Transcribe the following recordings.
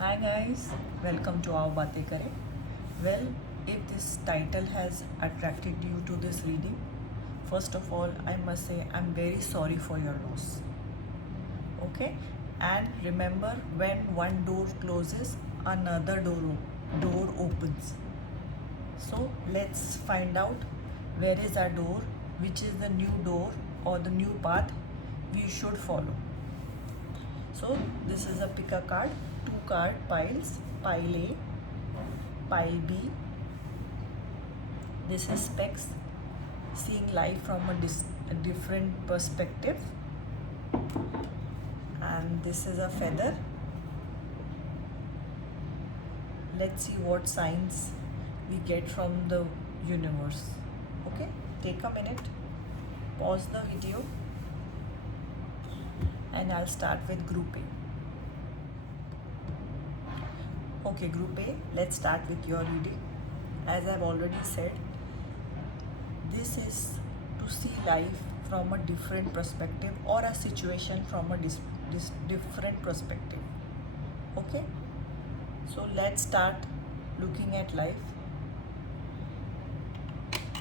Hi guys, welcome to Our Baatein Kare. Well, if this title has attracted you to this reading, first of all, I must say I'm very sorry for your loss. Okay? And remember, when one door closes, another door opens. So let's find out where is our door, which is the new door or the new path we should follow. So this is a pick a card, two card piles, pile A, pile B. This is specs, seeing life from a different perspective. And this is a feather. Let's see what signs we get from the universe. Okay, take a minute, pause the video, and I'll start with group A. Okay, group A, let's start with your reading. As I've already said, this is to see life from a different perspective or a situation from a different perspective. Okay, so let's start looking at life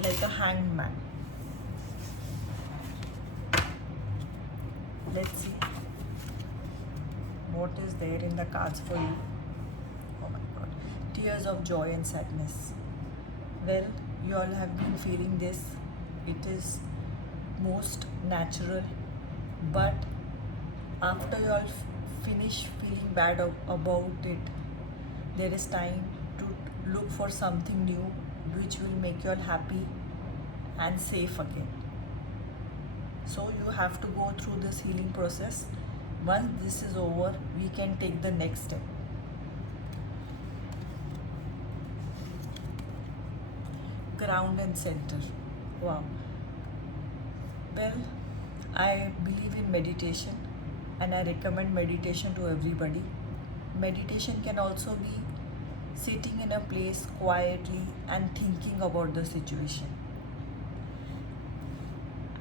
like a hanged man. Let's see what is there in the cards for you. Oh my god, tears of joy and sadness. Well, you all have been feeling this. It is most natural, but after you all finish feeling bad about it, there is time to look for something new which will make you all happy and safe again. So you have to go through this healing process. Once this is over, we can take the next step. Ground and center. Wow. Well, I believe in meditation and I recommend meditation to everybody. Meditation can also be sitting in a place quietly and thinking about the situation.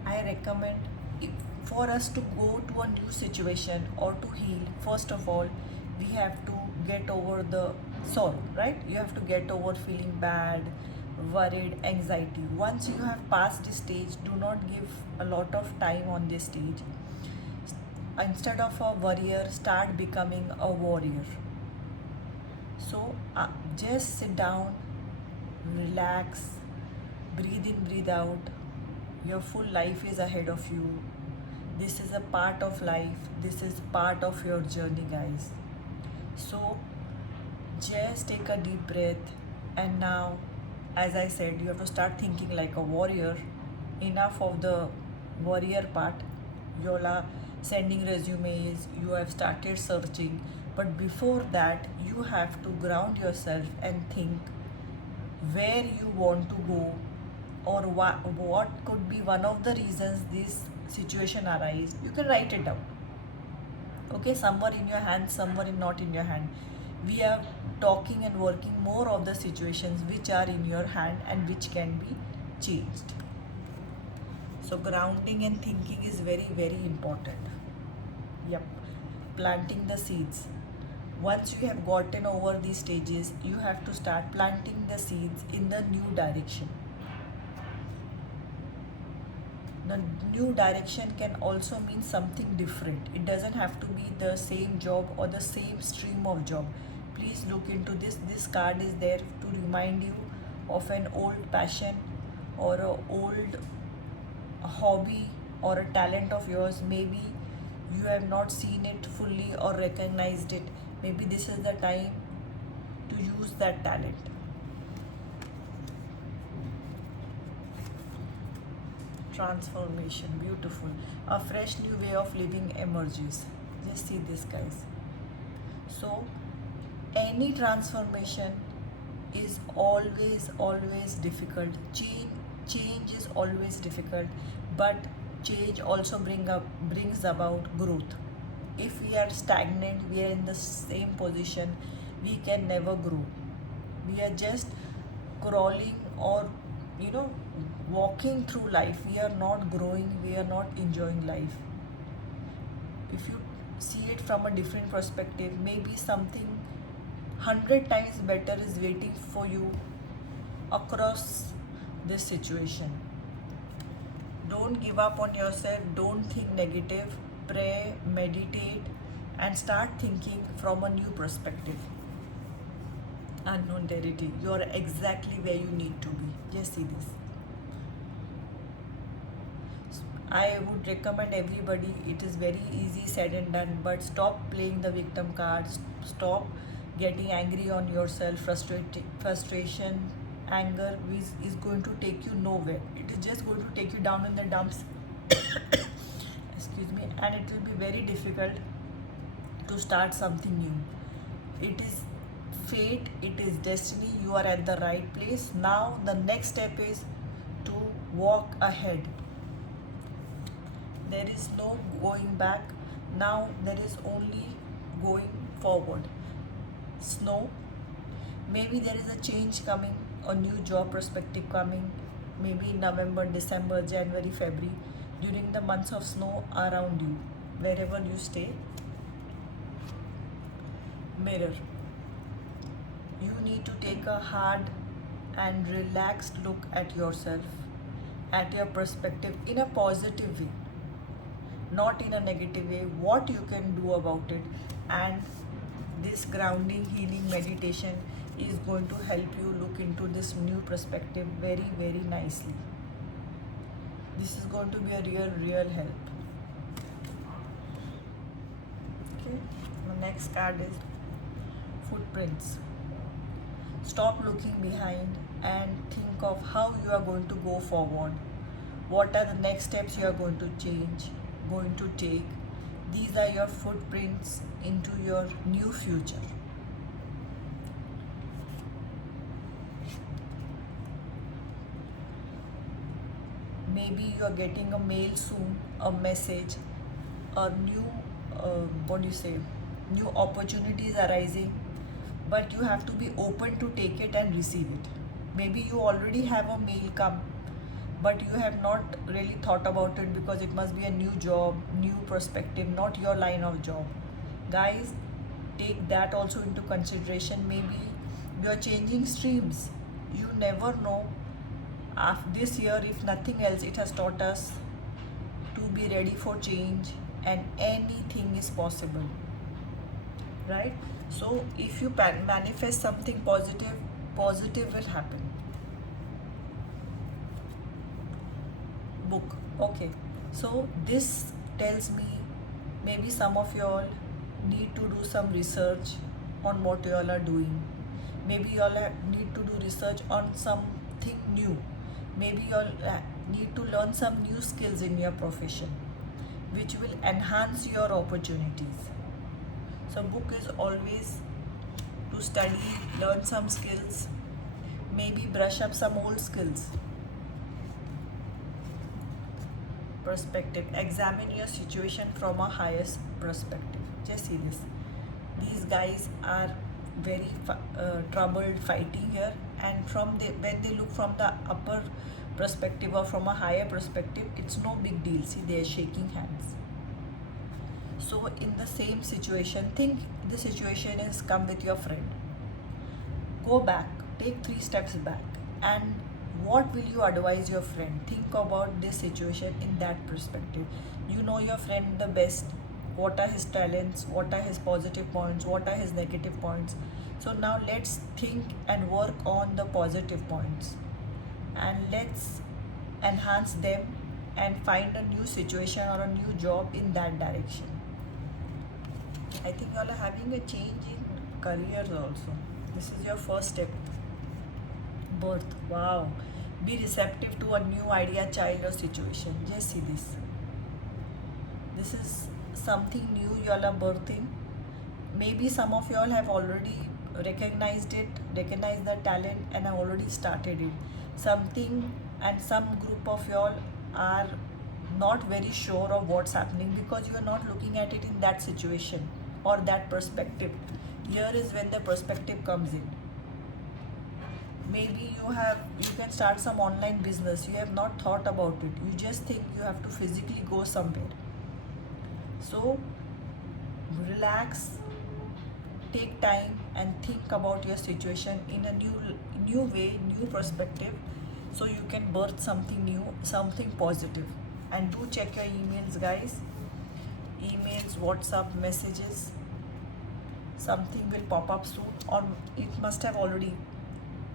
I recommend for us to go to a new situation or to heal, first of all, we have to get over the sorrow, right? You have to get over feeling bad, worried, anxiety. Once you have passed this stage, do not give a lot of time on this stage. Instead of a warrior, start becoming a warrior. So just sit down, relax, breathe in, breathe out. Your full life is ahead of you. This is a part of life. This is part of your journey, guys. So just take a deep breath. And now, as I said, you have to start thinking like a warrior. Enough of the warrior part. You're sending resumes, you have started searching. But before that, you have to ground yourself and think where you want to go, or what could be one of the reasons this situation arise. You can write it down. Okay, somewhere in your hand, somewhere not in your hand. We are talking and working more of the situations which are in your hand and which can be changed. So grounding and thinking is very, very important. Yep, planting the seeds. Once you have gotten over these stages, you have to start planting the seeds in the new direction. The new direction can also mean something different. It doesn't have to be the same job or the same stream of job. Please look into this. This card is there to remind you of an old passion or an old hobby or a talent of yours. Maybe you have not seen it fully or recognized it. Maybe this is the time to use that talent. Transformation, beautiful. A fresh new way of living emerges. Just see this, guys. So any transformation is always difficult. Change is always difficult, but change also brings about growth. If we are stagnant, we are in the same position, we can never grow. We are just crawling or walking through life. We are not growing, we are not enjoying life. If you see it from a different perspective, maybe something 100 times better is waiting for you across this situation. Don't give up on yourself, don't think negative, pray, meditate, and start thinking from a new perspective. Unknown territory, you're exactly where you need to be. Just see this. I would recommend everybody, it is very easy said and done, but stop playing the victim cards, stop getting angry on yourself. Frustration, anger is going to take you nowhere. It is just going to take you down in the dumps. Excuse me, and it will be very difficult to start something new. It is fate, it is destiny, you are at the right place. Now the next step is to walk ahead. There is no going back. Now there is only going forward. Snow. Maybe there is a change coming, a new job perspective coming. Maybe November, December, January, February. During the months of snow around you, wherever you stay. Mirror. You need to take a hard and relaxed look at yourself, at your perspective in a positive way, not in a negative way, what you can do about it. And this grounding healing meditation is going to help you look into this new perspective very, very nicely. This is going to be a real help. Okay, the next card is footprints. Stop looking behind and think of how you are going to go forward. What are the next steps you are going to take? These are your footprints into your new future. Maybe you are getting a mail soon, a message, a new, new opportunities arising, but you have to be open to take it and receive it. Maybe you already have a mail come, but you have not really thought about it because it must be a new job, new perspective, not your line of job. Guys, take that also into consideration. Maybe you are changing streams. You never know. This year, if nothing else, it has taught us to be ready for change, and anything is possible, right? So if you manifest something positive, positive will happen. Book. Okay, so this tells me maybe some of y'all need to do some research on what y'all are doing. Maybe y'all need to do research on something new. Maybe y'all need to learn some new skills in your profession, which will enhance your opportunities. So book is always to study, learn some skills, maybe brush up some old skills. Perspective. Examine your situation from a highest perspective. Just see this. These guys are very troubled fighting here, and when they look from the upper perspective or from a higher perspective, it's no big deal. See, they are shaking hands. So in the same situation, think the situation is come with your friend. Go back, take 3 steps back, and what will you advise your friend? Think about this situation in that perspective. You know your friend the best. What are his talents? What are his positive points? What are his negative points? So now let's think and work on the positive points, and let's enhance them and find a new situation or a new job in that direction. I think you all are having a change in careers also. This is your first step. Birth. Wow. Be receptive to a new idea, child, or situation. Just see this. This is something new you all are birthing. Maybe some of you all have already recognized the talent, and have already started it. Something, and some group of you all are not very sure of what's happening because you are not looking at it in that situation or that perspective. Here is when the perspective comes in. Maybe you can start some online business. You have not thought about it. You just think you have to physically go somewhere. So relax, take time and think about your situation in a new way, new perspective, so you can birth something new, something positive. And do check your emails, guys. Emails, WhatsApp messages, something will pop up soon, or it must have already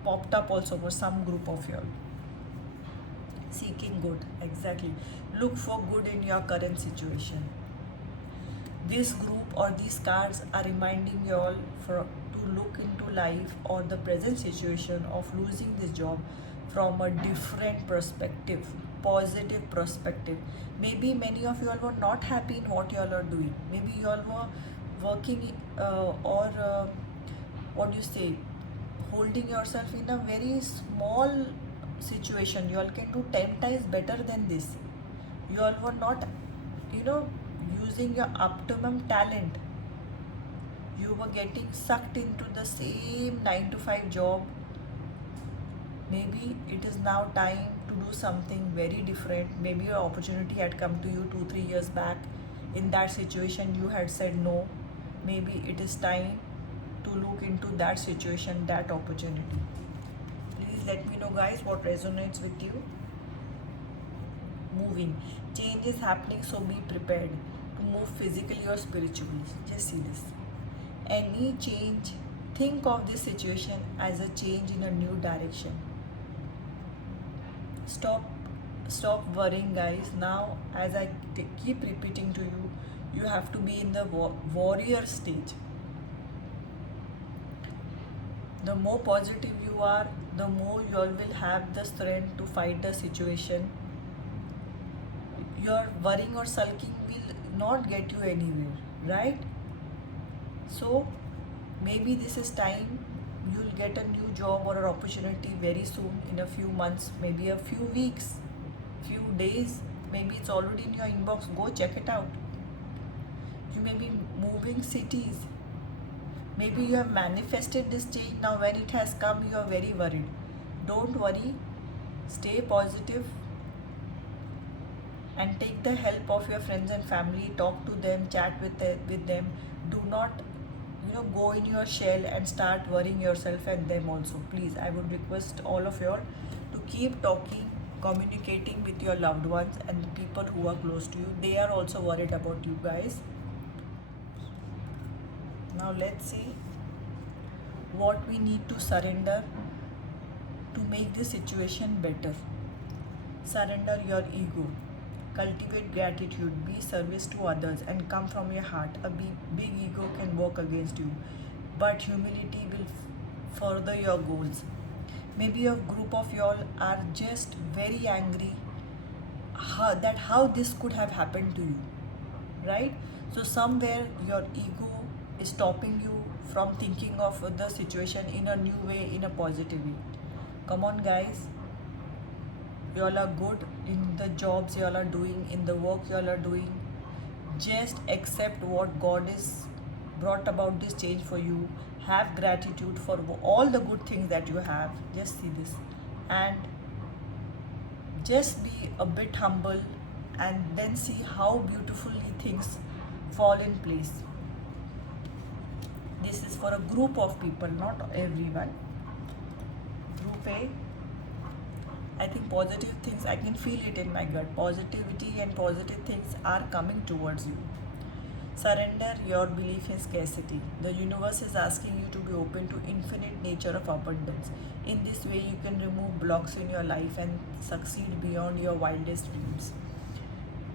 popped up also for some group of you all. Seeking good, exactly. Look for good in your current situation. This group or these cards are reminding you all to look into life or the present situation of losing this job from a different perspective, positive perspective. Maybe many of you all were not happy in what you all are doing. Maybe you all were working or what do you say, holding yourself in a very small situation. You all can do 10 times better than this. You all were not, you know, using your optimum talent. You were getting sucked into the same 9 to 5 job. Maybe it is now time to do something very different. Maybe your opportunity had come to you 2-3 years back. In that situation you had said no. Maybe it is time to look into that situation, that opportunity. Please let me know, guys, what resonates with you. Moving, change is happening, so be prepared to move physically or spiritually. Just see this. Any change, think of this situation as a change in a new direction. Stop worrying, guys. Now, as I keep repeating to you, you have to be in the warrior stage. The more positive you are, the more you all will have the strength to fight the situation. Your worrying or sulking will not get you anywhere, right? So maybe this is time. You'll get a new job or an opportunity very soon, in a few months, maybe a few weeks, few days. Maybe it's already in your inbox. Go check it out. You may be moving cities. Maybe you have manifested this change. Now when it has come, you are very worried. Don't worry. Stay positive and take the help of your friends and family. Talk to them, chat with them. Do not, go in your shell and start worrying yourself and them also. Please, I would request all of you all to keep talking, communicating with your loved ones and the people who are close to you. They are also worried about you, guys. Now let's see what we need to surrender to make the situation better. Surrender your ego. Cultivate gratitude, be service to others, and come from your heart. A big ego can work against you, but humility will further your goals. Maybe a group of y'all are just very angry how this could have happened to you, right? So somewhere your ego is stopping you from thinking of the situation in a new way, in a positive way. Come on, guys. You all are good in the jobs you all are doing, in the work you all are doing. Just accept what God is brought about this change for you. Have gratitude for all the good things that you have. Just see this. And just be a bit humble and then see how beautifully things fall in place. This is for a group of people, not everyone. Group A. I think positive things, I can feel it in my gut. Positivity and positive things are coming towards you. Surrender your belief in scarcity. The universe is asking you to be open to infinite nature of abundance. In this way, you can remove blocks in your life and succeed beyond your wildest dreams.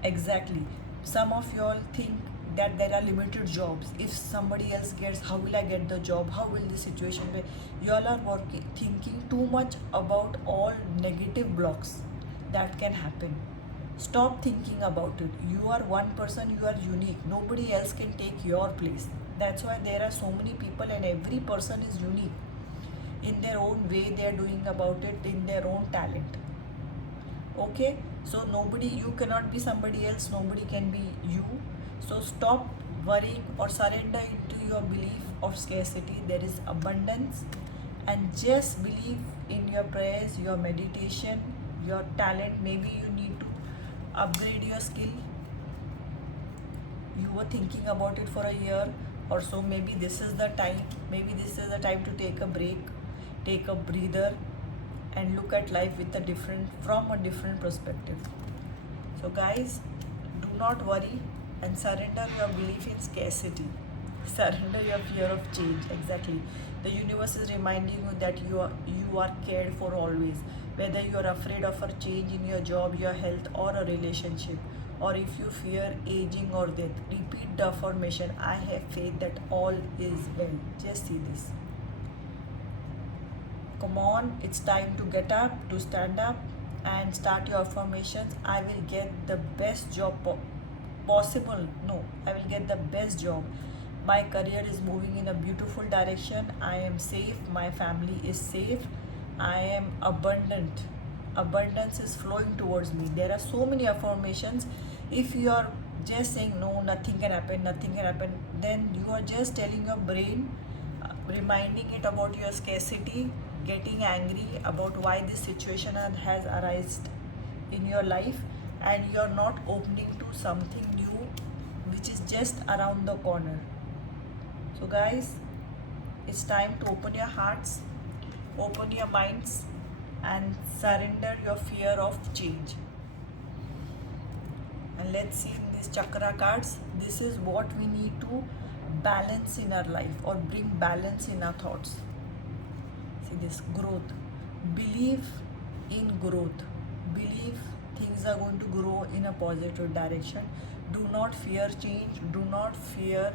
Exactly. Some of you all think that there are limited jobs. If somebody else gets, how will I get the job? How will the situation be? You all are thinking too much about all negative blocks that can happen. Stop thinking about it. You are one person, you are unique. Nobody else can take your place. That's why there are so many people, and every person is unique. In their own way, they are doing about it, in their own talent. Okay? So you cannot be somebody else, nobody can be you. So stop worrying or surrender into your belief of scarcity. There is abundance, and just believe in your prayers, your meditation, your talent. Maybe you need to upgrade your skill. You were thinking about it for a year. or so. Maybe this is the time, maybe this is the time to take a break, take a breather, and look at life with a different perspective. So guys, do not worry and surrender your belief in scarcity. Surrender your fear of change. Exactly. The universe is reminding you that you are cared for always. Whether you are afraid of a change in your job, your health, or a relationship, or if you fear aging or death, repeat the affirmation, I have faith that all is well. Just see this. Come on, it's time to get up, to stand up, and start your affirmations. I will get the best job possible. No, I will get the best job. My career is moving in a beautiful direction. I am safe. My family is safe. I am abundant. Abundance is flowing towards me. There are so many affirmations. If you are just saying no, nothing can happen, then you are just telling your brain, reminding it about your scarcity, getting angry about why this situation has arisen in your life, and you're not opening to something new which is just around the corner. So guys, it's time to open your hearts, open your minds, and surrender your fear of change. And let's see in these chakra cards, this is what we need to balance in our life, or bring balance in our thoughts. See this, growth. Believe in growth. Believe things are going to grow in a positive direction. Do not fear change. Do not fear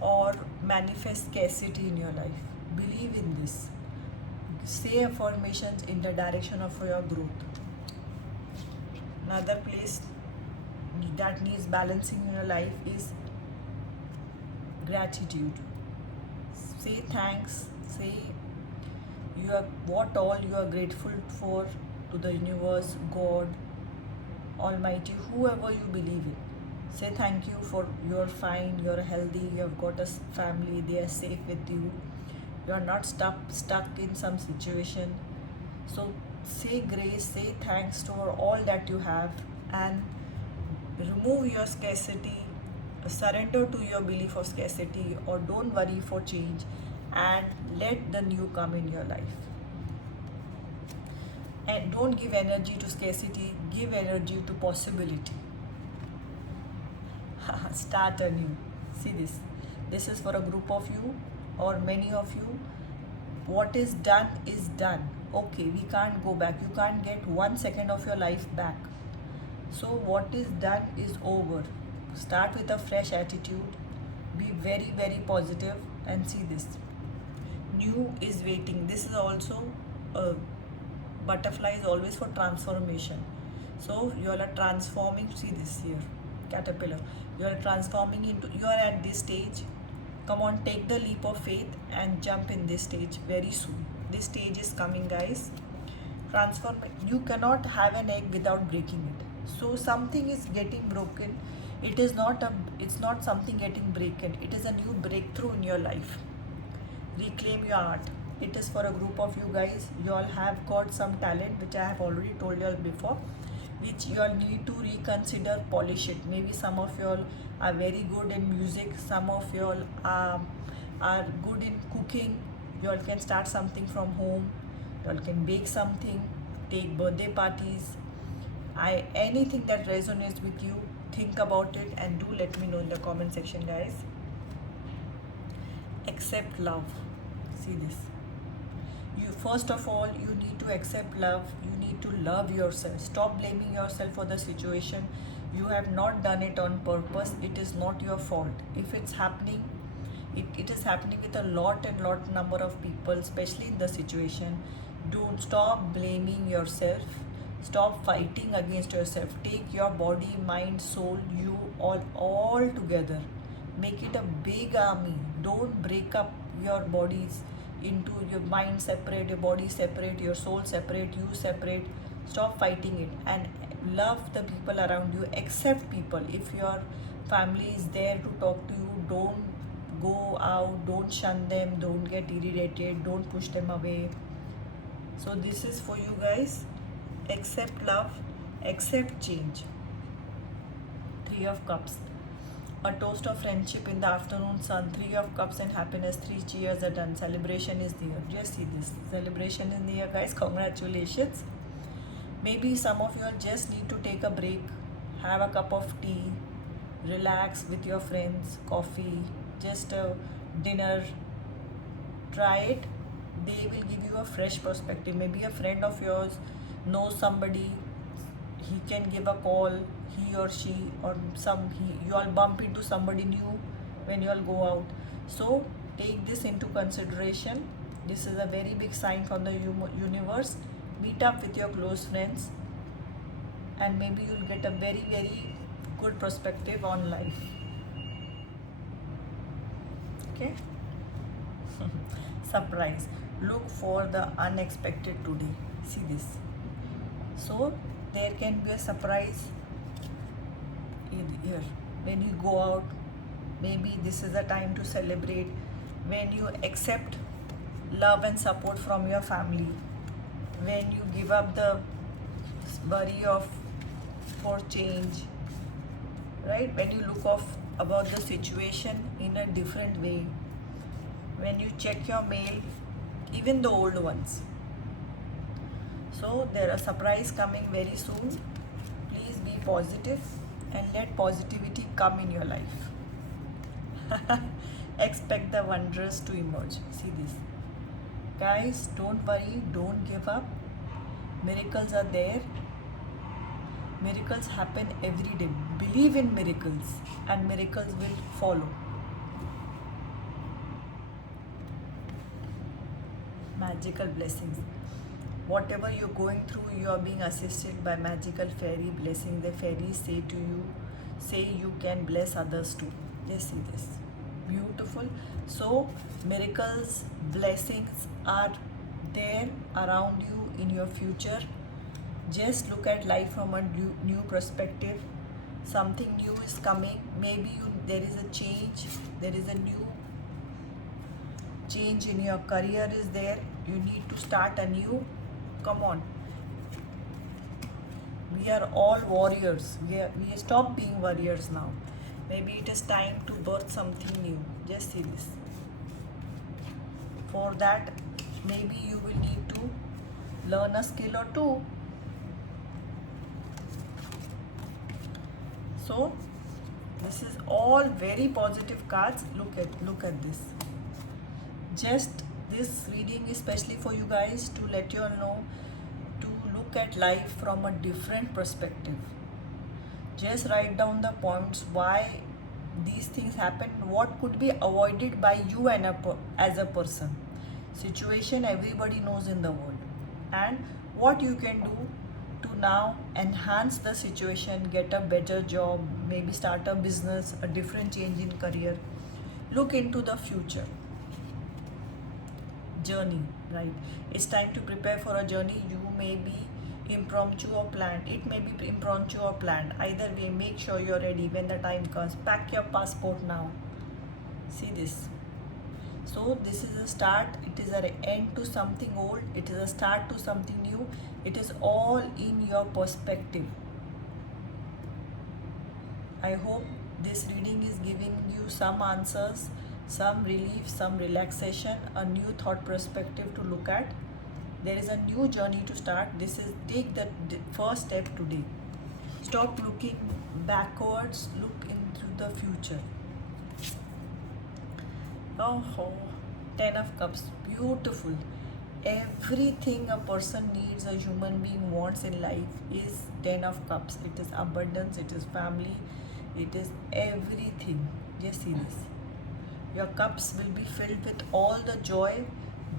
or manifest scarcity in your life. Believe in this. Say affirmations in the direction of your growth. Another place that needs balancing in your life is gratitude. Say thanks. Say what all you are grateful for to the universe, God, Almighty, whoever you believe in. Say thank you for you're fine, you're healthy, you have got a family, they are safe with you. You are not stuck in some situation. So say grace, say thanks for all that you have, and remove your scarcity, surrender to your belief of scarcity, or don't worry for change, and let the new come in your life. And don't give energy to scarcity, give energy to possibility. Start anew. See this. This is for a group of you or many of you. What is done is done. Okay, we can't go back. You can't get 1 second of your life back. So what is done is over. Start with a fresh attitude. Be very, very positive, and see this. New is waiting. This is also a butterfly is always for transformation. So you all are transforming. See this here, caterpillar. You are transforming into. You are at this stage. Come on, take the leap of faith and jump in this stage very soon. This stage is coming, guys. Transform. You cannot have an egg without breaking it. So something is getting broken. It's not something getting broken. It is a new breakthrough in your life. Reclaim your art. It is for a group of you guys. You all have got some talent, which I have already told you all before, which you all need to reconsider, polish it. Maybe some of you all are very good in music, some of you all are good in cooking. You all can start something from home. You all can bake something, take birthday parties. Anything that resonates with you, think about it, and do let me know in the comment section, guys. Accept love. See this. First of all, you need to accept love. You need to love yourself. Stop blaming yourself for the situation. You have not done it on purpose. It is not your fault. If it's happening, it is happening with a lot number of people, especially in the situation. Don't stop blaming yourself. Stop fighting against yourself. Take your body, mind, soul, you all together. Make it a big army. Don't break up your bodies into your mind separate, your body separate, your soul separate, you separate. Stop fighting it and love the people around you. Accept people. If your family is there to talk to you, don't go out, don't shun them, don't get irritated, don't push them away. So this is for you guys. Accept love, accept change. 3 of Cups. A toast of friendship in the afternoon sun, three of cups and happiness, three cheers are done. Celebration is near. Just see this. Celebration is near, guys. Congratulations. Maybe some of you just need to take a break, have a cup of tea, relax with your friends, coffee, just a dinner. Try it. They will give you a fresh perspective. Maybe a friend of yours knows somebody, he can give a call, he or she, or you all bump into somebody new when you all go out. So take this into consideration. This is a very big sign from the universe. Meet up with your close friends and maybe you'll get a very, very good perspective on life. Okay. Surprise. Look for the unexpected today. See this. So there can be a surprise here when you go out. Maybe this is the time to celebrate when you accept love and support from your family, when you give up the worry of for change, right? When you look off about the situation in a different way, when you check your mail, even the old ones. So there are surprise coming very soon. Please be positive and let positivity come in your life. Expect the wonders to emerge. See this. Guys, don't worry, don't give up. Miracles are there. Miracles happen every day. Believe in miracles and miracles will follow. Magical blessings. Whatever you're going through, you are being assisted by magical fairy blessing. The fairies say you can bless others too. Just see this. Beautiful. So miracles, blessings are there around you in your future. Just look at life from a new perspective. Something new is coming. Maybe there is a change. There is a new change in your career is there. You need to start anew. Come on. We are all warriors. We stop being warriors now. Maybe it is time to birth something new. Just see this. For that, maybe you will need to learn a skill or two. So this is all very positive cards. Look at this. Just this reading is especially for you guys to let you all know to look at life from a different perspective. Just write down the points why these things happen, what could be avoided by you and as a person. Situation everybody knows in the world, and what you can do to now enhance the situation, get a better job, maybe start a business, a different change in career. Look into the future. Journey, right? It's time to prepare for a journey. You may be impromptu or planned. It may be impromptu or planned. Either way, make sure you're ready when the time comes. Pack your passport now. See this. So this is a start. It is an end to something old. It is a start to something new. It is all in your perspective. I hope this reading is giving you some answers, some relief, some relaxation, a new thought perspective to look at. There is a new journey to start. Take the first step today. Stop looking backwards, look into the future. Oh, 10 of Cups, beautiful. Everything a person needs, a human being wants in life is 10 of Cups. It is abundance, it is family, it is everything. Just see this. Your cups will be filled with all the joy.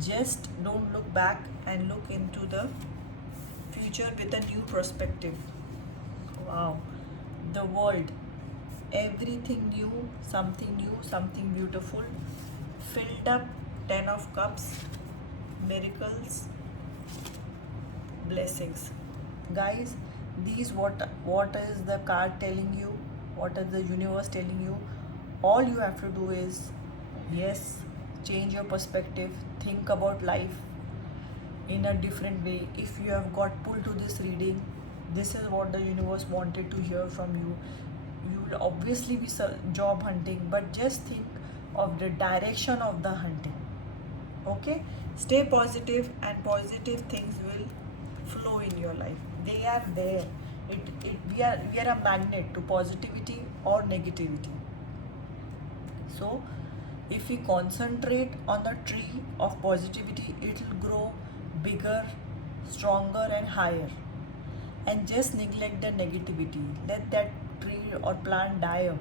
Just don't look back and look into the future with a new perspective. Wow. The world. Everything new, something beautiful. Filled up 10 of Cups. Miracles. Blessings. Guys, these what is the card telling you? What is the universe telling you? All you have to do is, yes, change your perspective, think about life in a different way. If you have got pulled to this reading, this is what the universe wanted to hear from you. you will obviously be job hunting, but just think of the direction of the hunting. Okay, stay positive and positive things will flow in your life. They are there. We are a magnet to positivity or negativity. So if we concentrate on the tree of positivity, it will grow bigger, stronger and higher. And just neglect the negativity, let that tree or plant die away.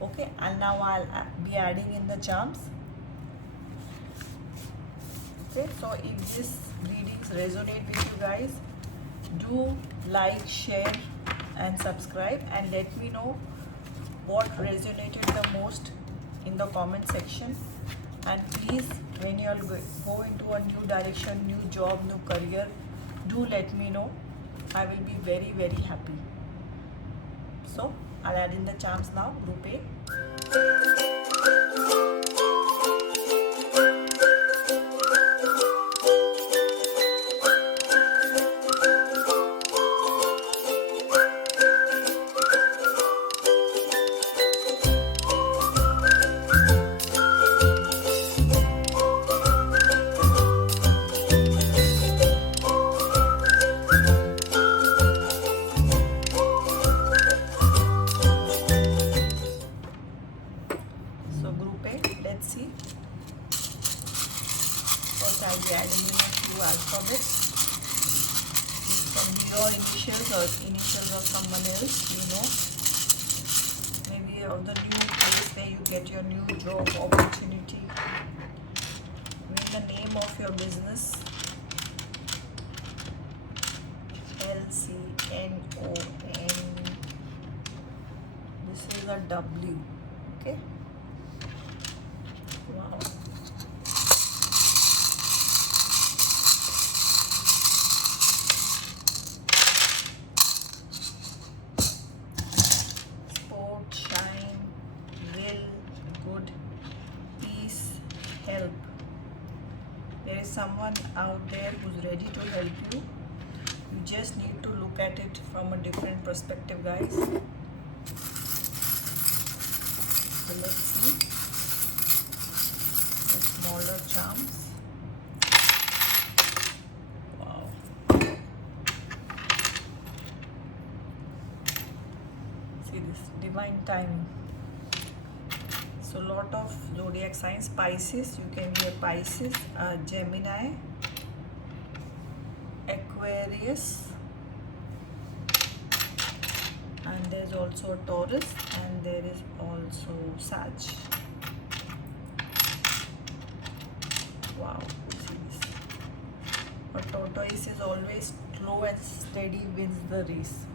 Okay, and now I'll be adding in the charms. Okay, so if this readings resonate with you guys, do like, share and subscribe, and let me know what resonated the most in the comment section. And please, when you go into a new direction, new job, new career, do let me know. I will be very, very happy. So I'll add in the charms now. Group A. So group A, let's see. First I'll be adding in a few alphabets. From your initials or initials of someone else, maybe of the new place where you get your new job opportunity. Maybe the name of your business. LCNON. This is a W. Okay. Wow. Sport, shine, will, good, peace, help. There is someone out there who's ready to help you. You just need to look at it from a different perspective, guys. So let's see the smaller charms. Wow. See this divine timing. So lot of zodiac signs. Pisces, you can be a Pisces, Gemini, Aquarius, and there's also a Taurus, and there is also Sag. Wow, see this. But tortoise is always slow and steady, wins the race.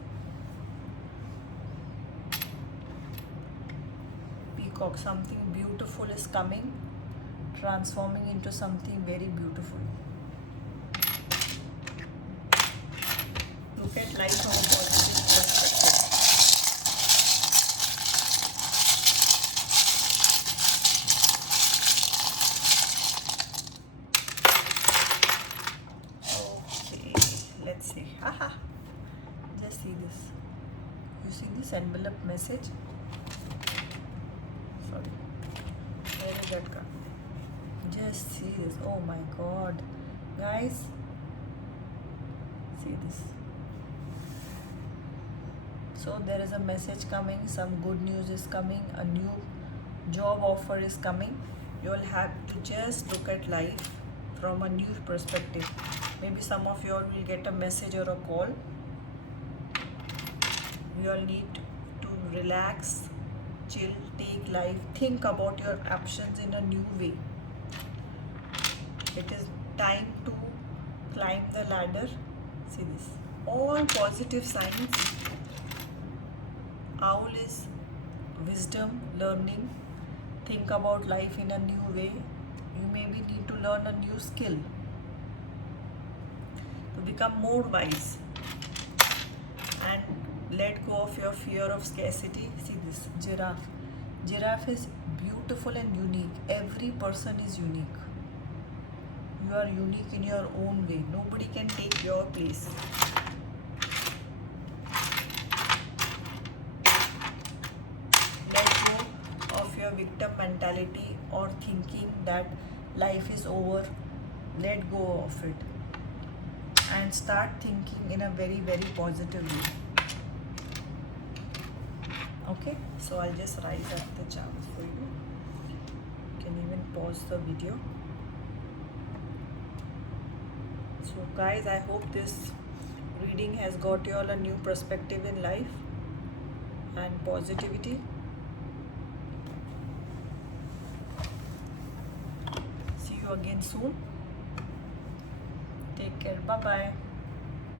Peacock, something beautiful is coming, transforming into something very beautiful. Look at life from a positive perspective. Okay, let's see. Haha. Just see this. You see this envelope message? Sorry. Where is that card? Just see this. Oh my god. Guys, see this. So there is a message coming, some good news is coming, a new job offer is coming. You will have to just look at life from a new perspective. Maybe some of you all will get a message or a call. You all need to relax, chill, take life, think about your options in a new way. It is time to climb the ladder. See this. All positive signs. Owl is wisdom, learning, think about life in a new way. You maybe need to learn a new skill to become more wise and let go of your fear of scarcity. See this, giraffe. Giraffe is beautiful and unique. Every person is unique. You are unique in your own way. Nobody can take your place. your victim mentality or thinking that life is over. Let go of it and start thinking in a very, very positive way. Okay, so I'll just rise up the charms for you. You can even pause the video. So guys, I hope this reading has got you all a new perspective in life and positivity. See you again soon. Take care. Bye bye.